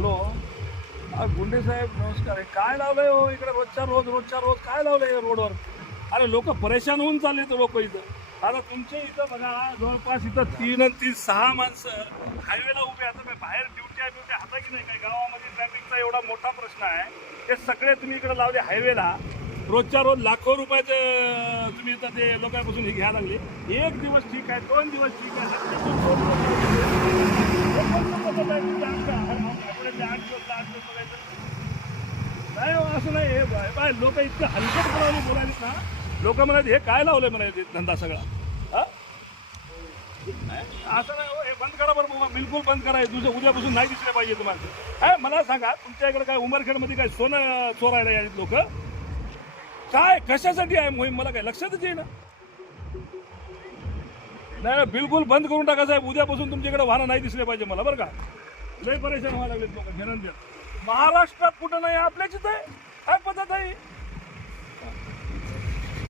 Hello, गुंडे साहेब नमस्कार. आहे काय लावलंय हो इकडे रोजच्या रोज काय लावलंय रोडवर? अरे लोक परेशान होऊन चालले तर लोक इथं. आता तुमच्या इथं बघा जवळपास इथं 6 माणसं हायवेला उभे. आता काय बाहेर ड्युटी हाता की नाही? काय गावामध्ये ट्रॅफिकचा एवढा मोठा प्रश्न आहे, ते सगळे तुम्ही इकडे लावले हायवेला. रोजच्या रोज लाखो रुपयाचं तुम्ही इथं ते लोकांपासून हे घ्यायला लागले. एक दिवस ठीक आहे, 2 दिवस ठीक आहे, नाही हो, असं नाही. हे बाय लोक इतकं हलकटपणाने बोलायलेत ना. लोक म्हणाले हे काय लावलंय म्हणाले धंदा सगळा. हा असं नाही हो, हे बंद करा बरं, बिलकुल बंद करा. उद्यापासून नाही दिसले पाहिजे तुम्हाला. काय मला सांगा, तुमच्या इकडे काय उमरखेडमध्ये काय सोनं चोरायला यायचे लोक? काय कशासाठी आहे मोहीम मला काय लक्षातच येईना. नाही बिलकुल बंद करून टाका साहेब. उद्यापासून तुमच्याकडे वाहनं नाही दिसले पाहिजे मला बरं का. लय परेशान व्हायला लागलेत लोक. महाराष्ट्रात कुठं नाही, आपल्याच इथं आहे. काय पद्धत